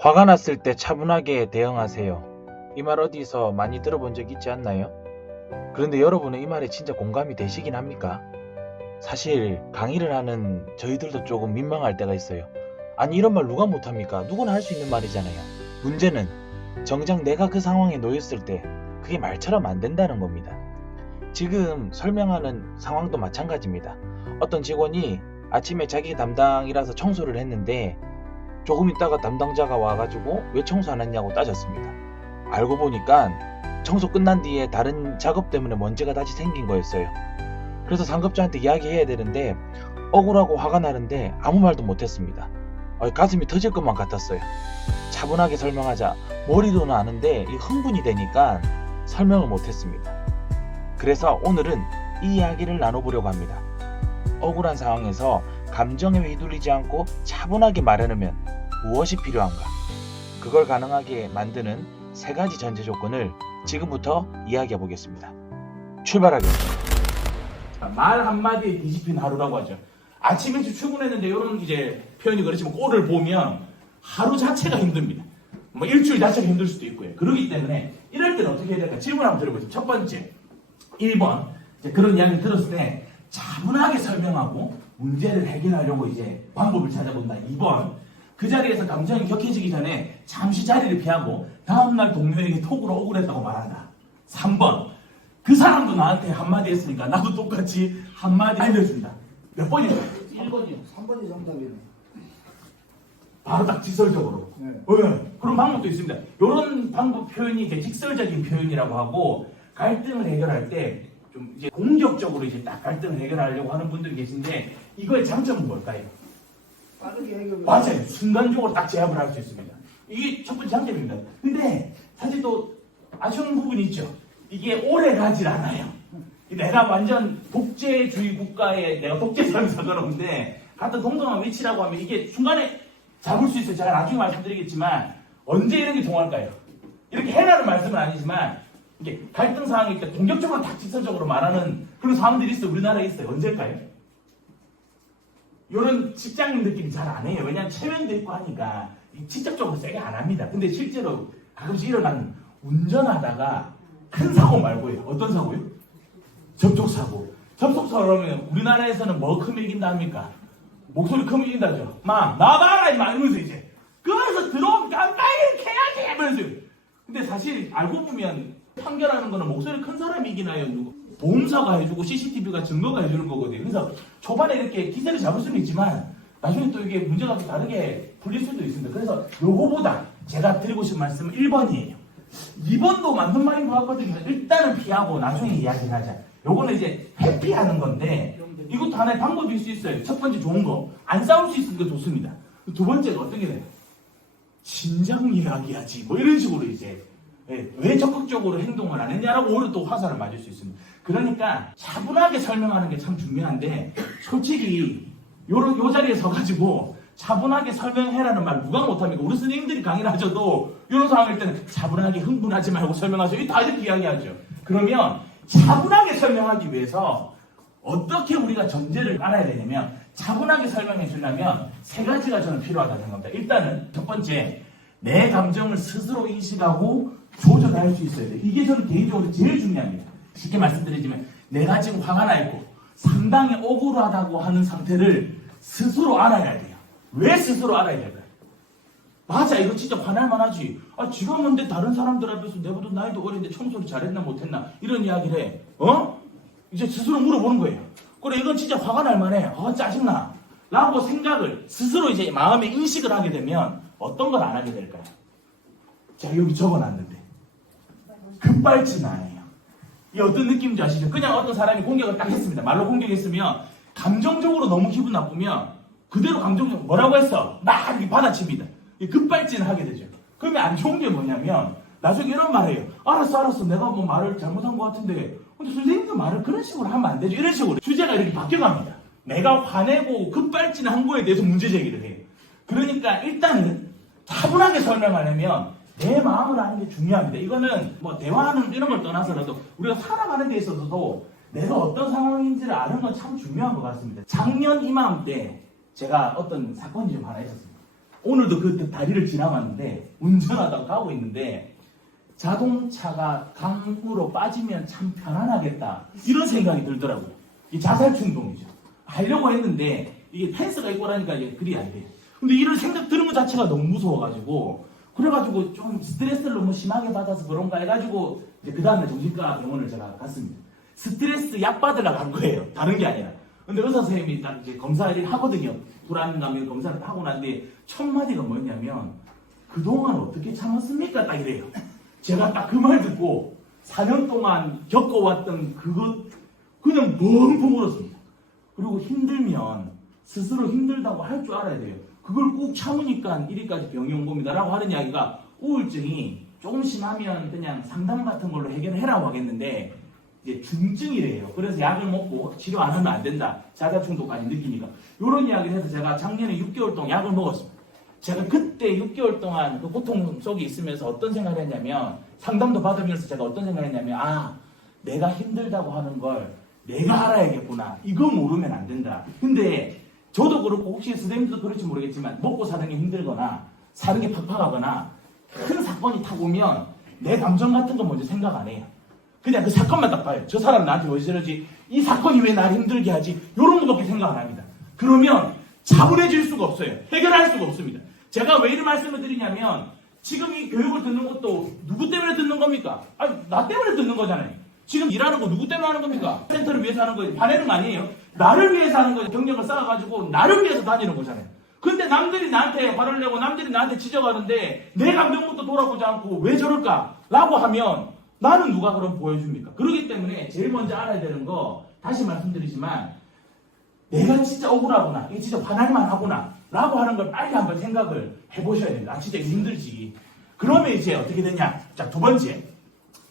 화가 났을 때 차분하게 대응하세요. 이 말 어디서 많이 들어본 적 있지 않나요? 그런데 여러분은 이 말에 진짜 공감이 되시긴 합니까? 사실 강의를 하는 저희들도 조금 민망할 때가 있어요. 아니 이런 말 누가 못합니까? 누구나 할 수 있는 말이잖아요. 문제는 정작 내가 그 상황에 놓였을 때 그게 말처럼 안 된다는 겁니다. 지금 설명하는 상황도 마찬가지입니다. 어떤 직원이 아침에 자기 담당이라서 청소를 했는데 조금 있다가 담당자가 와가지고 왜 청소 안 했냐고 따졌습니다. 알고 보니까 청소 끝난 뒤에 다른 작업 때문에 먼지가 다시 생긴 거였어요. 그래서 상급자한테 이야기해야 되는데 억울하고 화가 나는데 아무 말도 못했습니다. 가슴이 터질 것만 같았어요. 차분하게 설명하자 머리로는 아는데 흥분이 되니까 설명을 못했습니다. 그래서 오늘은 이 이야기를 나눠보려고 합니다. 억울한 상황에서 감정에 휘둘리지 않고 차분하게 말하려면 무엇이 필요한가? 그걸 가능하게 만드는 3가지 전제 조건을 지금부터 이야기해 보겠습니다. 출발하겠습니다. 말 한마디에 뒤집힌 하루라고 하죠. 아침에 일찍 출근했는데 이런 이제 표현이 그렇지만 꼴을 보면 하루 자체가 힘듭니다. 뭐 일주일 자체가 힘들 수도 있고요. 그렇기 때문에 이럴 때는 어떻게 해야 될까? 질문 한번 드려보세요. 첫 번째, 1번 이제 그런 이야기를 들었을 때 차분하게 설명하고 문제를 해결하려고 이제 방법을 찾아본다. 2번, 그 자리에서 감정이 격해지기 전에 잠시 자리를 피하고 다음날 동료에게 톡으로 억울했다고 말한다. 3번, 그 사람도 나한테 한마디 했으니까 나도 똑같이 한마디 알려준다. 몇 번이요? 1번이요. 3번이 정답이네. 바로 딱 직설적으로. 네. 그런 방법도 있습니다. 이런 방법 표현이 이제 직설적인 표현이라고 하고, 갈등을 해결할 때 좀 이제 공격적으로 이제 딱 갈등을 해결하려고 하는 분들이 계신데, 이거의 장점은 뭘까요? 빠르게 해결. 맞아요. 순간적으로 딱 제압을 할 수 있습니다. 이게 첫 번째 장점입니다. 근데 사실 또 아쉬운 부분이 있죠. 이게 오래 가질 않아요. 내가 완전 독재주의 국가에 내가 독재자는 상관없는데 같은 동등한 위치라고 하면 이게 순간에 잡을 수 있어요. 제가 나중에 말씀드리겠지만 언제 이런 게 통할까요? 이렇게 해라는 말씀은 아니지만 이게 갈등 상황일 때 공격적으로 딱 직설적으로 말하는 그런 상황들이 있어요. 우리나라에 있어요. 언제일까요? 이런 직장인들끼리 잘 안 해요. 왜냐하면 체면도 있고 하니까 직접적으로 세게 안 합니다. 근데 실제로 가끔씩 일어나는 운전하다가 큰 사고 말고요. 어떤 사고요? 접촉사고. 접촉사고라면 우리나라에서는 뭐 크면 이긴다 합니까? 목소리 크면 이긴다죠. 막 나봐라 막 이러면서 이제 그래서 들어오면 깜빡이를 켜야지 이러면서. 근데 사실 알고 보면 판결하는 거는 목소리 큰 사람이 이기나요? 누구? 보험사가 해주고 CCTV가 증거가 해주는 거거든요. 그래서 초반에 이렇게 기세를 잡을 수는 있지만 나중에 또 이게 문제가 다르게 풀릴 수도 있습니다. 그래서 요거보다 제가 드리고 싶은 말씀은 1번이에요. 2번도 맞는 말인 것 같거든요. 일단은 피하고 나중에 이야기를 하자. 요거는 이제 회피하는 건데 이것도 하나의 방법일 수 있어요. 첫 번째 좋은 거. 안 싸울 수 있으니까 좋습니다. 두 번째가 어떻게 돼요? 진작 이야기하지. 뭐 이런 식으로 이제 왜 적극적으로 행동을 안 했냐라고 오히려 또 화살을 맞을 수 있습니다. 그러니까 차분하게 설명하는 게 참 중요한데 솔직히 요 자리에 서가지고 차분하게 설명해라는 말 누가 못합니까? 우리 선생님들이 강의를 하셔도 이런 상황일 때는 차분하게 흥분하지 말고 설명하세요. 다 이렇게 이야기하죠. 그러면 차분하게 설명하기 위해서 어떻게 우리가 전제를 알아야 되냐면 차분하게 설명해 주려면 3가지가 저는 필요하다고 생각합니다. 일단은 첫 번째, 내 감정을 스스로 인식하고 조절할 수 있어야 돼요. 이게 저는 개인적으로 제일 중요합니다. 쉽게 말씀드리자면 내가 지금 화가 나 있고 상당히 억울하다고 하는 상태를 스스로 알아야 돼요. 왜 스스로 알아야 될까요? 맞아, 이거 진짜 화날만 하지. 지금 근데 다른 사람들 앞에서 내보다 나이도 어린데 청소를 잘했나 못했나 이런 이야기를 해. 이제 스스로 물어보는 거예요. 그래, 이건 진짜 화가 날 만해. 짜증나. 라고 생각을 스스로 이제 마음에 인식을 하게 되면 어떤 걸 안 하게 될까요? 자, 여기 적어놨는데 급발진 안 해요. 이게 어떤 느낌인지 아시죠? 그냥 어떤 사람이 공격을 딱 했습니다. 말로 공격했으면 감정적으로 너무 기분 나쁘면 그대로 감정적으로 뭐라고 했어? 막 이렇게 받아칩니다. 급발진을 하게 되죠. 그러면 안 좋은 게 뭐냐면 나중에 이런 말을 해요. 알았어. 내가 뭐 말을 잘못한 것 같은데 근데 선생님도 말을 그런 식으로 하면 안 되죠. 이런 식으로 주제가 이렇게 바뀌어갑니다. 내가 화내고 급발진한 거에 대해서 문제 제기를 해요. 그러니까 일단은 차분하게 설명하려면 내 마음을 아는 게 중요합니다. 이거는 뭐 대화하는 이런 걸 떠나서라도 우리가 살아가는 데 있어서도 내가 어떤 상황인지를 아는 건 참 중요한 것 같습니다. 작년 이맘때 제가 어떤 사건이 좀 하나 있었습니다. 오늘도 그 다리를 지나왔는데 운전하다가 가고 있는데 자동차가 강으로 빠지면 참 편안하겠다 이런 생각이 들더라고요. 이 자살 충동이죠. 하려고 했는데 이게 펜스가 있고 하니까 이게 그리 안 돼요. 근데 이런 생각 드는 것 자체가 너무 무서워가지고 그래가지고 좀 스트레스를 너무 심하게 받아서 그런가 해가지고 이제 그 다음날 정신과 병원을 제가 갔습니다. 스트레스 약 받으러 간 거예요. 다른 게 아니라. 근데 의사 선생님이 딱 이제 검사를 하거든요. 불안감을 검사를 하고 난데 첫 마디가 뭐냐면 그동안 어떻게 참았습니까? 딱 이래요. 제가 딱 그 말 듣고 4년 동안 겪어왔던 그것 그냥 벙벙 울었습니다. 그리고 힘들면 스스로 힘들다고 할 줄 알아야 돼요. 그걸 꾹 참으니까 이리까지 병이 온 겁니다. 라고 하는 이야기가 우울증이 조금 심하면 그냥 상담 같은 걸로 해결해라고 하겠는데 이제 중증이래요. 그래서 약을 먹고 치료 안 하면 안 된다. 자살충동까지 느끼니까. 이런 이야기를 해서 제가 작년에 6개월 동안 약을 먹었습니다. 제가 그때 6개월 동안 그 고통 속에 있으면서 어떤 생각을 했냐면 상담도 받으면서 제가 어떤 생각을 했냐면 내가 힘들다고 하는 걸 내가 알아야겠구나. 이거 모르면 안 된다. 근데 저도 그렇고 혹시 선생님도 그럴지 모르겠지만 먹고 사는 게 힘들거나 사는 게 팍팍하거나 큰 사건이 타고 오면 내 감정 같은 거 먼저 생각 안 해요. 그냥 그 사건만 딱 봐요. 저 사람 나한테 왜 저러지? 이 사건이 왜 나를 힘들게 하지? 이런 거밖에 생각 안 합니다. 그러면 차분해질 수가 없어요. 해결할 수가 없습니다. 제가 왜 이런 말씀을 드리냐면 지금 이 교육을 듣는 것도 누구 때문에 듣는 겁니까? 아니 나 때문에 듣는 거잖아요. 지금 일하는 거 누구 때문에 하는 겁니까? 센터를 위해서 하는 거예요. 반해는 거 아니에요. 나를 위해서 하는 거예요. 경력을 쌓아가지고 나를 위해서 다니는 거잖아요. 근데 남들이 나한테 화를 내고 남들이 나한테 지적하는데 내 감정부터 돌아보지 않고 왜 저럴까? 라고 하면 나는 누가 그럼 보여줍니까? 그렇기 때문에 제일 먼저 알아야 되는 거 다시 말씀드리지만 내가 진짜 억울하구나. 이게 진짜 화날만 하구나. 라고 하는 걸 빨리 한번 생각을 해보셔야 됩니다. 진짜 힘들지. 그러면 이제 어떻게 되냐? 자, 두 번째.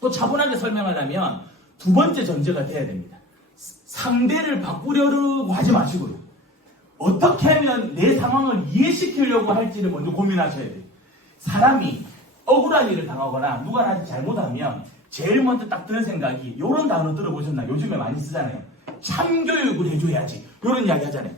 또 차분하게 설명하려면 두 번째 전제가 돼야 됩니다. 상대를 바꾸려고 하지 마시고요. 어떻게 하면 내 상황을 이해시키려고 할지를 먼저 고민하셔야 돼요. 사람이 억울한 일을 당하거나 누가 나한테 잘못하면 제일 먼저 딱 드는 생각이 이런 단어 들어보셨나요? 요즘에 많이 쓰잖아요. 참교육을 해줘야지. 이런 이야기 하잖아요.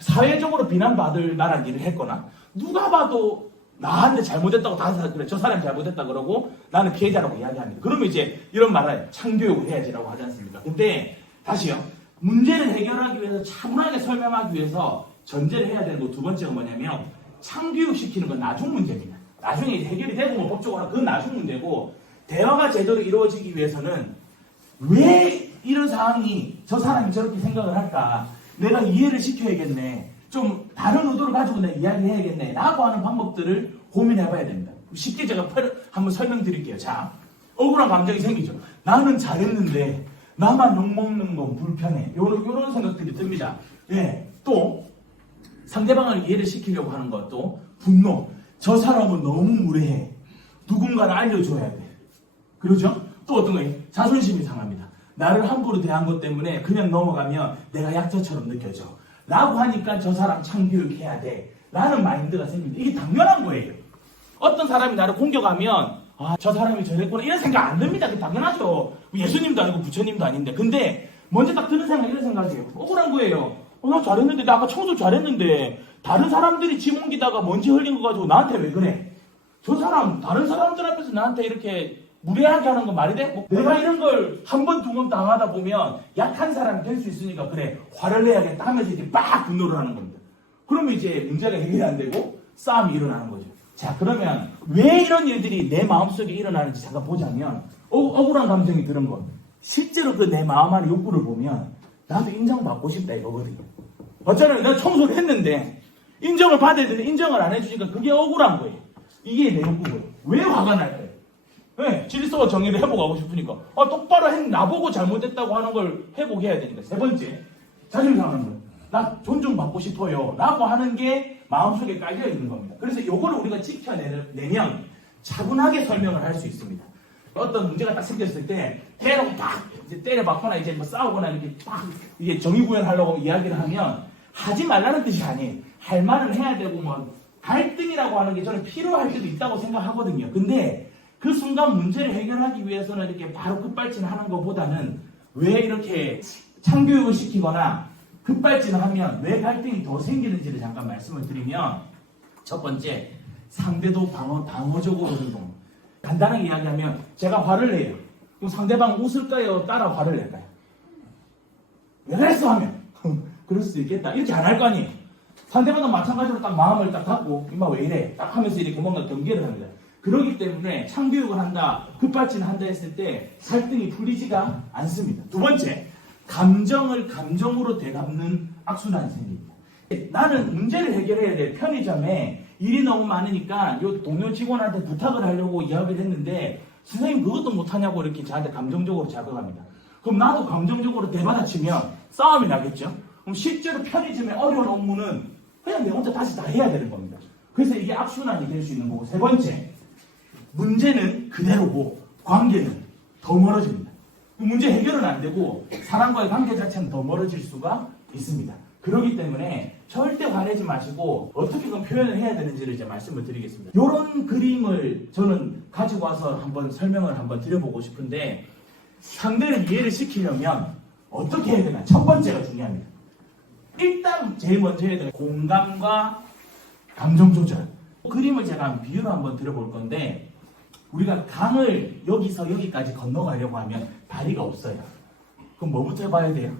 사회적으로 비난받을 만한 일을 했거나 누가 봐도 나한테 잘못했다고 다른 사람 그래 저 사람이 잘못했다 그러고 나는 피해자라고 이야기합니다. 그러면 이제 이런 말을 참교육을 해야지라고 하지 않습니까? 근데 다시요. 문제를 해결하기 위해서 차분하게 설명하기 위해서 전제를 해야 되는 거 두 번째가 뭐냐면 참교육 시키는 건 나중 문제입니다. 나중에 이제 해결이 되고 뭐 법적으로 그건 나중 문제고 대화가 제대로 이루어지기 위해서는 왜 이런 상황이 저 사람이 저렇게 생각을 할까? 내가 이해를 시켜야겠네. 좀 다른 의도를 가지고 내가 이야기를 해야겠네. 라고 하는 방법들을 고민해봐야 됩니다. 쉽게 제가 한번 설명드릴게요. 자, 억울한 감정이 생기죠. 나는 잘했는데 나만 욕먹는 건 불편해. 요런 생각들이 듭니다. 예. 또 상대방을 이해를 시키려고 하는 것도 분노. 저 사람은 너무 무례해. 누군가를 알려줘야 돼. 그러죠? 또 어떤 거예요? 자존심이 상합니다. 나를 함부로 대한 것 때문에 그냥 넘어가면 내가 약자처럼 느껴져. 라고 하니까 저 사람 참교육해야 돼. 라는 마인드가 생깁니다. 이게 당연한 거예요. 어떤 사람이 나를 공격하면 저 사람이 저랬구나 이런 생각 안 듭니다. 그게 당연하죠. 예수님도 아니고 부처님도 아닌데. 근데 먼저 딱 드는 생각 이런 생각이에요. 억울한 거예요. 나 잘했는데 나 아까 청소 잘했는데 다른 사람들이 짐 옮기다가 먼지 흘린 거 가지고 나한테 왜 그래? 저 사람 다른 사람들 앞에서 나한테 이렇게 무례하게 하는 건 말이 돼? 뭐 내가 이런 걸 한 번, 두 번 당하다 보면 약한 사람이 될 수 있으니까 그래 화를 내야겠다 하면서 이제 막 분노를 하는 겁니다. 그러면 이제 문제가 해결이 안 되고 싸움이 일어나는 거죠. 자, 그러면 왜 이런 일들이 내 마음속에 일어나는지 잠깐 보자면 억울한 감정이 드는 것 실제로 그 내 마음 안의 욕구를 보면 나도 인정받고 싶다 이거거든요. 어쩌면 내가 청소를 했는데 인정을 받아야 되는데 인정을 안 해주니까 그게 억울한 거예요. 이게 내 욕구고요. 왜 화가 날까요? 네, 질서 정의를 회복하고 싶으니까 똑바로 나보고 잘못했다고 하는 걸 회복해야 되니까. 세 번째, 자존심 상하는 거예요. 나 존중받고 싶어요 라고 하는 게 마음속에 깔려 있는 겁니다. 그래서 이거를 우리가 지켜내면 차분하게 설명을 할 수 있습니다. 어떤 문제가 딱 생겼을 때 때려고 딱 때려박거나 이제 뭐 싸우거나 이렇게 딱 이게 정의구현하려고 이야기를 하면 하지 말라는 뜻이 아니에요. 할 말은 해야 되고 뭐 갈등이라고 하는 게 저는 필요할 때도 있다고 생각하거든요. 근데 그 순간 문제를 해결하기 위해서는 이렇게 바로 급발진하는 것보다는 왜 이렇게 참교육을 시키거나 급발진을 하면 왜 갈등이 더 생기는지를 잠깐 말씀을 드리면 첫 번째, 상대도 방어적으로 행동. 간단하게 이야기하면 제가 화를 내요. 그럼 상대방 웃을까요? 따라 화를 낼까요? 왜 그랬어? 하면 그럴 수도 있겠다. 이렇게 안 할 거 아니에요. 상대방도 마찬가지로 딱 마음을 딱 닫고 임마 왜 이래? 딱 하면서 이렇게 뭔가 경계를 합니다. 그렇기 때문에 창교육을 한다, 급발진을 한다 했을 때 갈등이 풀리지가 않습니다. 두 번째, 감정을 감정으로 되갚는 악순환이 생깁니다. 나는 문제를 해결해야 돼. 편의점에 일이 너무 많으니까 요 동료 직원한테 부탁을 하려고 이야기를 했는데 선생님 그것도 못하냐고 이렇게 저한테 감정적으로 자극합니다. 그럼 나도 감정적으로 대받아치면 싸움이 나겠죠? 그럼 실제로 편의점의 어려운 업무는 그냥 내 혼자 다시 다 해야 되는 겁니다. 그래서 이게 악순환이 될 수 있는 거고, 세 번째, 문제는 그대로고 관계는 더 멀어집니다. 문제 해결은 안 되고 사람과의 관계 자체는 더 멀어질 수가 있습니다. 그렇기 때문에 절대 화내지 마시고 어떻게 그럼 표현을 해야 되는지를 이제 말씀을 드리겠습니다. 이런 그림을 저는 가지고 와서 한번 설명을 한번 드려보고 싶은데, 상대를 이해를 시키려면 어떻게 해야 되나? 첫 번째가 중요합니다. 일단 제일 먼저 해야 되는 공감과 감정 조절. 그림을 제가 비유로 한번 드려볼 건데, 우리가 강을 여기서 여기까지 건너가려고 하면 다리가 없어요. 그럼 뭐부터 해봐야 돼요?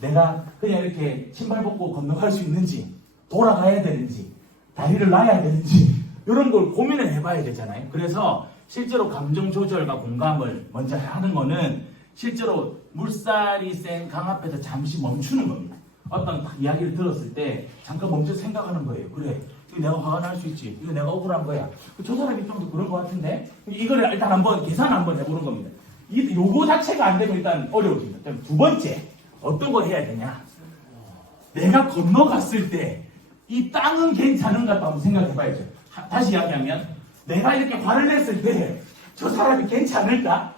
내가 그냥 이렇게 신발 벗고 건너갈 수 있는지, 돌아가야 되는지, 다리를 놔야 되는지, 이런 걸 고민을 해봐야 되잖아요. 그래서 실제로 감정 조절과 공감을 먼저 하는 거는 실제로 물살이 센 강 앞에서 잠시 멈추는 겁니다. 어떤 이야기를 들었을 때 잠깐 멈춰 생각하는 거예요. 그래, 이거 내가 화가 날 수 있지. 이거 내가 억울한 거야. 저 사람 입장도 그런 것 같은데, 이거를 일단 한번 계산 한번 해보는 겁니다. 요거 자체가 안 되면 일단 어려워집니다. 그럼 두 번째, 어떤 걸 해야 되냐? 내가 건너갔을 때 이 땅은 괜찮은가 한번 생각해 봐야죠. 다시 이야기하면 내가 이렇게 화를 냈을 때 저 사람이 괜찮을까?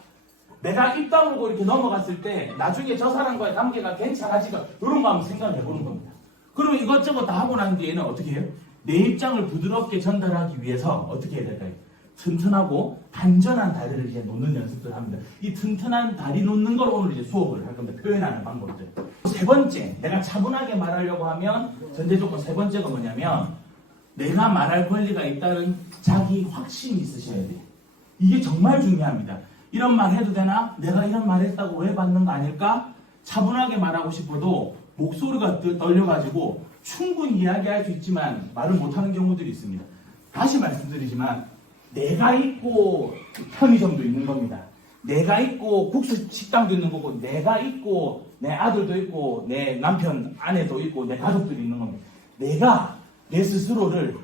내가 입 다물고 이렇게 넘어갔을 때 나중에 저 사람과의 관계가 괜찮아질까? 이런 거 한번 생각해 보는 겁니다. 그러면 이것저것 다 하고 난 뒤에는 어떻게 해요? 내 입장을 부드럽게 전달하기 위해서 어떻게 해야 될까요? 튼튼하고 단전한 다리를 이제 놓는 연습을 합니다. 이 튼튼한 다리 놓는 걸 오늘 이제 수업을 할 겁니다. 표현하는 방법들. 세 번째, 내가 차분하게 말하려고 하면 전제 조건 세 번째가 뭐냐면 내가 말할 권리가 있다는 자기 확신이 있으셔야 돼요. 이게 정말 중요합니다. 이런 말 해도 되나? 내가 이런 말 했다고 오해받는 거 아닐까? 차분하게 말하고 싶어도 목소리가 떨려가지고 충분히 이야기할 수 있지만 말을 못하는 경우들이 있습니다. 다시 말씀드리지만 내가 있고 편의점도 있는 겁니다. 내가 있고 국수 식당도 있는 거고, 내가 있고 내 아들도 있고 내 남편 아내도 있고 내 가족들이 있는 겁니다. 내가 내 스스로를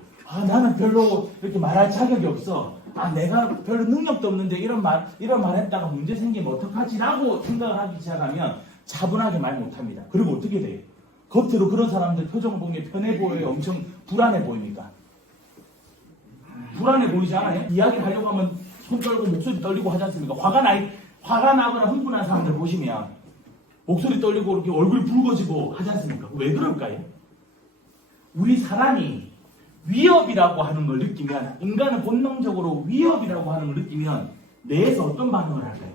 나는 별로 이렇게 말할 자격이 없어. 내가 별로 능력도 없는데 이런 말 했다가 문제 생기면 어떡하지라고 생각을 하기 시작하면 차분하게 말 못합니다. 그리고 어떻게 돼요? 겉으로 그런 사람들 표정을 보면 편해 보여요? 엄청 불안해 보입니까? 불안해 보이지 않아요? 이야기를 하려고 하면 손 떨고 목소리 떨리고 하지 않습니까? 화가 나거나 흥분한 사람들 보시면 목소리 떨리고 이렇게 얼굴이 붉어지고 하지 않습니까? 왜 그럴까요? 우리 사람이 위협이라고 하는 걸 느끼면, 인간은 본능적으로 위협이라고 하는 걸 느끼면 뇌에서 어떤 반응을 할까요?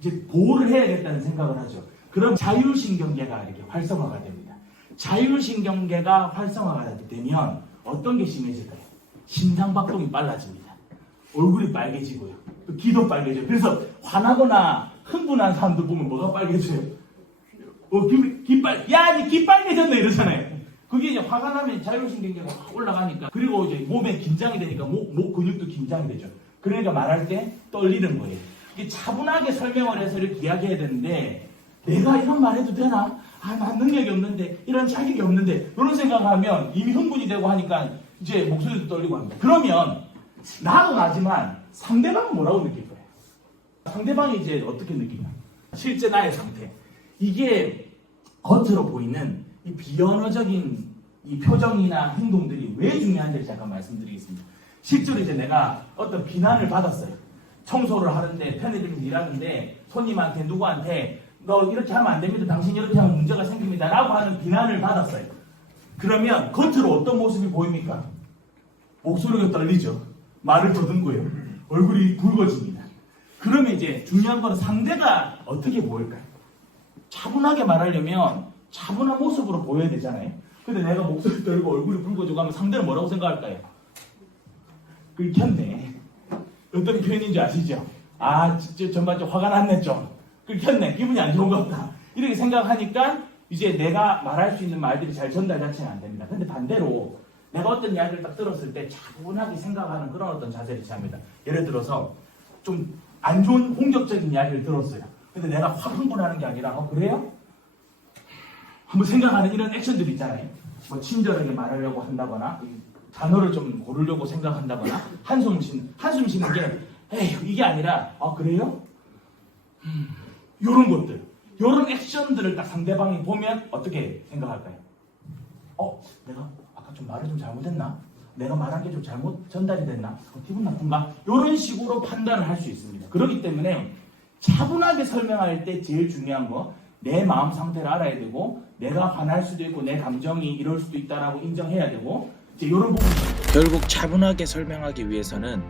이제 보호를 해야겠다는 생각을 하죠. 그럼 자율신경계가 이렇게 활성화가 됩니다. 자율신경계가 활성화가 되면 어떤 게 심해질까요? 심장박동이 빨라집니다. 얼굴이 빨개지고요. 또 귀도 빨개져요. 그래서 화나거나 흥분한 사람들 보면 뭐가 빨개져요? 니 빨개졌네 이러잖아요. 그게 이제 화가 나면 자율신경계가 확 올라가니까, 그리고 이제 몸에 긴장이 되니까 목 근육도 긴장이 되죠. 그러니까 말할 때 떨리는 거예요. 이게 차분하게 설명을 해서 이렇게 이야기해야 되는데, 내가 이런 말 해도 되나? 난 능력이 없는데, 이런 자격이 없는데, 이런 생각하면 이미 흥분이 되고 하니까 이제 목소리도 떨리고 합니다. 그러면 나도 나지만 상대방은 뭐라고 느낄 거예요? 상대방이 이제 어떻게 느끼냐? 실제 나의 상태. 이게 겉으로 보이는 이 비언어적인 이 표정이나 행동들이 왜 중요한지 잠깐 말씀드리겠습니다. 실제로 이제 내가 어떤 비난을 받았어요. 청소를 하는데, 편의점에서 일하는데 손님한테 누구한테 너 이렇게 하면 안 됩니다. 당신 이렇게 하면 문제가 생깁니다. 라고 하는 비난을 받았어요. 그러면 겉으로 어떤 모습이 보입니까? 목소리가 떨리죠. 말을 더듬고요. 얼굴이 붉어집니다. 그러면 이제 중요한 건 상대가 어떻게 보일까요? 차분하게 말하려면 차분한 모습으로 보여야 되잖아요. 근데 내가 목소리 떨고 얼굴이 붉어지고 하면 상대는 뭐라고 생각할까요? 긁혔네. 어떤 표현인지 아시죠? 아, 진짜 전반적으로 화가 났네 좀. 긁혔네. 기분이 안 좋은 것 같다. 이렇게 생각하니까 이제 내가 말할 수 있는 말들이 잘 전달 자체는 안 됩니다. 근데 반대로 내가 어떤 이야기를 딱 들었을 때 차분하게 생각하는 그런 어떤 자세를 취합니다. 예를 들어서 좀 안 좋은 공격적인 이야기를 들었어요. 근데 내가 확 흥분하는 게 아니라 그래요? 한번 생각하는 이런 액션들이 있잖아요. 뭐 친절하게 말하려고 한다거나 단어를 좀 고르려고 생각한다거나 한숨 쉬는 게 에이 이게 아니라 그래요? 요런 것들 요런 액션들을 딱 상대방이 보면 어떻게 생각할까요? 내가 아까 좀 말을 좀 잘못했나? 내가 말한 게 좀 잘못 전달이 됐나? 기분 나쁜가? 요런 식으로 판단을 할 수 있습니다. 그렇기 때문에 차분하게 설명할 때 제일 중요한 거 내 마음 상태를 알아야 되고 내가 화날 수도 있고 내 감정이 이럴 수도 있다라고 인정해야 되고 이제 이런 부분 결국 차분하게 설명하기 위해서는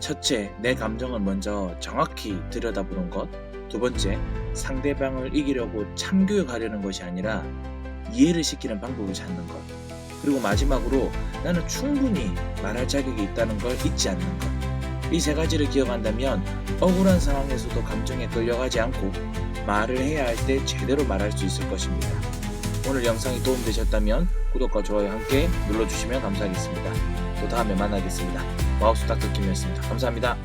첫째, 내 감정을 먼저 정확히 들여다보는 것. 두 번째, 상대방을 이기려고 참교육하려는 것이 아니라 이해를 시키는 방법을 찾는 것. 그리고 마지막으로 나는 충분히 말할 자격이 있다는 걸 잊지 않는 것. 이 세 가지를 기억한다면 억울한 상황에서도 감정에 끌려가지 않고 말을 해야 할 때 제대로 말할 수 있을 것입니다. 오늘 영상이 도움되셨다면 구독과 좋아요 함께 눌러주시면 감사하겠습니다. 또 다음에 만나겠습니다. 마우스 닥터 김이었습니다. 감사합니다.